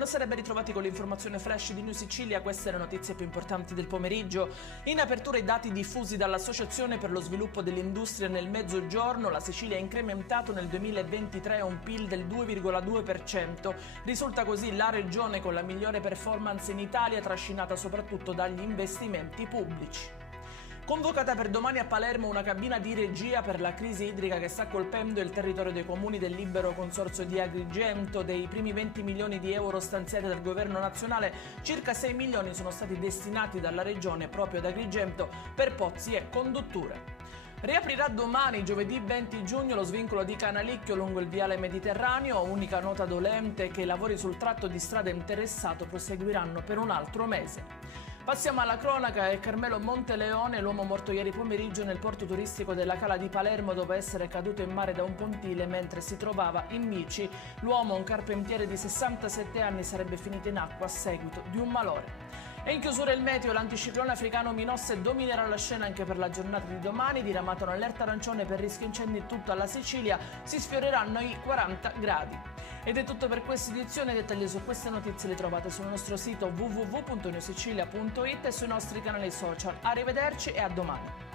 Buonasera e ben ritrovati con l'informazione flash di New Sicilia. Queste le notizie più importanti del pomeriggio. In apertura i dati diffusi dall'Associazione per lo sviluppo dell'industria nel Mezzogiorno. La Sicilia ha incrementato nel 2023 un PIL del 2,2%. Risulta così la regione con la migliore performance in Italia, trascinata soprattutto dagli investimenti pubblici. Convocata per domani a Palermo una cabina di regia per la crisi idrica che sta colpendo il territorio dei comuni del libero consorzio di Agrigento. Dei primi 20 milioni di euro stanziati dal governo nazionale, circa 6 milioni sono stati destinati dalla regione proprio ad Agrigento per pozzi e condutture. Riaprirà domani, giovedì 20 giugno, lo svincolo di Canalicchio lungo il viale Mediterraneo. Unica nota dolente che i lavori sul tratto di strada interessato proseguiranno per un altro mese. Passiamo alla cronaca. È Carmelo Monteleone, l'uomo morto ieri pomeriggio nel porto turistico della Cala di Palermo dopo essere caduto in mare da un pontile mentre si trovava in bici. L'uomo, un carpentiere di 67 anni, sarebbe finito in acqua a seguito di un malore. E in chiusura il meteo, l'anticiclone africano Minosse dominerà la scena anche per la giornata di domani, diramato un'allerta arancione per rischio incendi in tutta la Sicilia, si sfioreranno i 40 gradi. Ed è tutto per questa edizione. Dettagli su queste notizie li trovate sul nostro sito www.newsicilia.it e sui nostri canali social. Arrivederci e a domani.